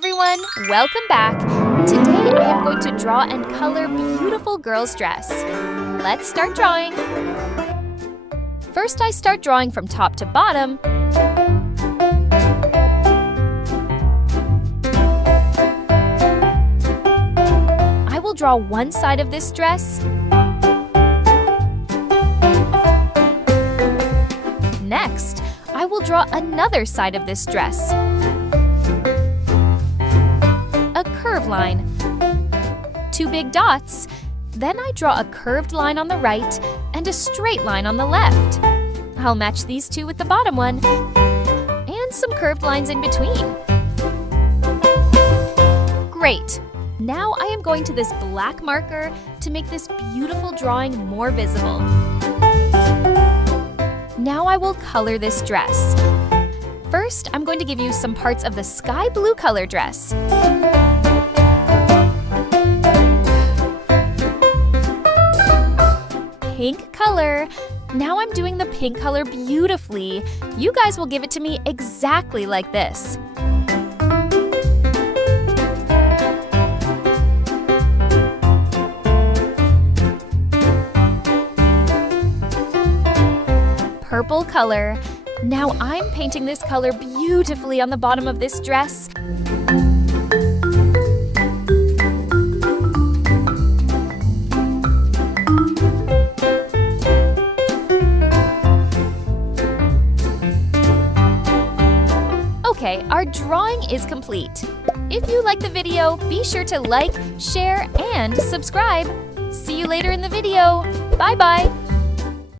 everyone! Welcome back! Today I am going to draw and color beautiful girl's dress. Let's start drawing. First I start drawing from top to bottom. I will draw one side of this dress. Next, I will draw another side of this dress. A curved line. Two big dots. Then I draw a curved line on the right and a straight line on the left. I'll match these two with the bottom one and some curved lines in between. Great! Now I am going to this black marker to make this beautiful drawing more visible. Now I will color this dress. First, I'm going to give you some parts of the sky blue color dress. Pink color. Now I'm doing the pink color beautifully. You guys will give it to me exactly like this. Purple color. Now I'm painting this color beautifully on the bottom of this dress. Okay, our drawing is complete. If you like the video, be sure to like, share, and subscribe. See you later in the video. Bye-bye.